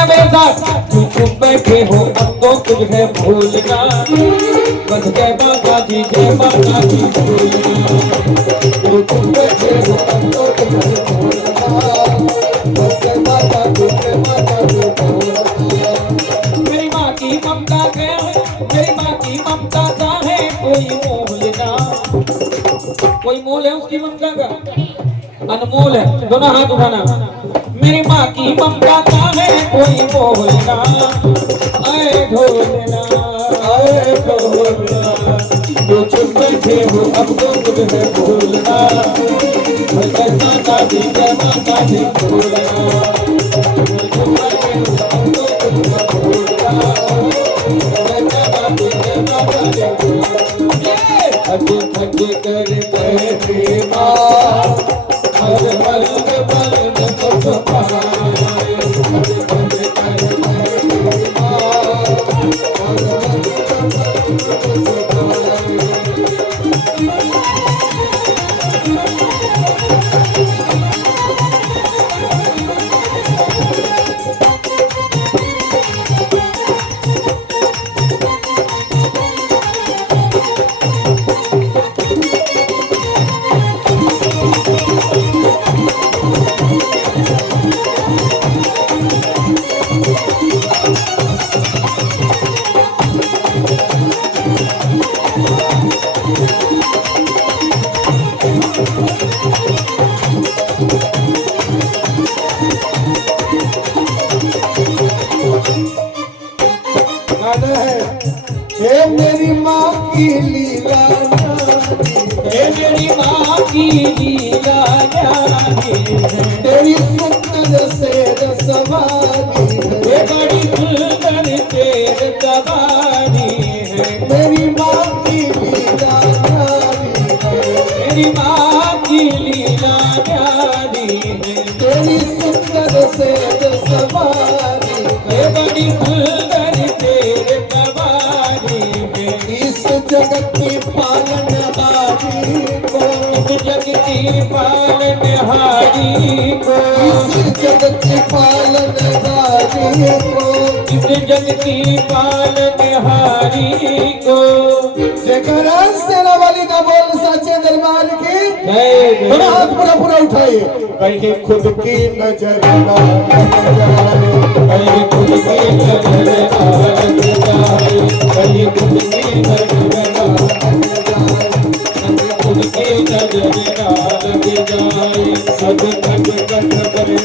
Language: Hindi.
गाना मेरे साथ। तुम चुप बैठे हो अब तो तुझे भूलना, बस जय माता दी जय माता दी भूलना। तुम चुप बैठे हो अब तो तुझे भूलना, बस जय माता दी जय माता दी भूलना। मेरी माँ की ममता क्या है, मेरी माँ की ममता का है कोई मोल ना। कोई मोल है उसकी ममता का? अनमोल है। दोनों हाथ उठाना। मेरी माँ की ममता का है कोई मोल ना। आए ढोलना आए ढोलना, जो चुप बैठे हो अब तो तुझे भूलना, जय माता दी जय माता दी भूलना। अगे थके कर बैठे माँ, हर पल पल में तो पाए। अगे थके कर बैठे माँ, हर मेरी माँ की लीला, हे मेरी माँ की लीला तेरी सुंदर से सवारी, हे बड़ी सुंदर तेरे सवारी है। मेरी माँ की लीला, मेरी माँ की लीला है, तेरी सुंदर से सवारी, हे बड़ी सुंदर तेरे जगत की पालनहारी को, इस जगत की पालनहारी को, इस जगत की पालनहारी को, इस जगत की पालनहारी को। जयकारा सेना वाली का बोल साचे दरबार की जय। थोड़ा हाथ पूरा पूरा उठाइए। कहीं खुद की नजर ना लग जाए, कहीं खुद की नजर ना लग जाए, कहीं खुद की नजर सब कट कट करे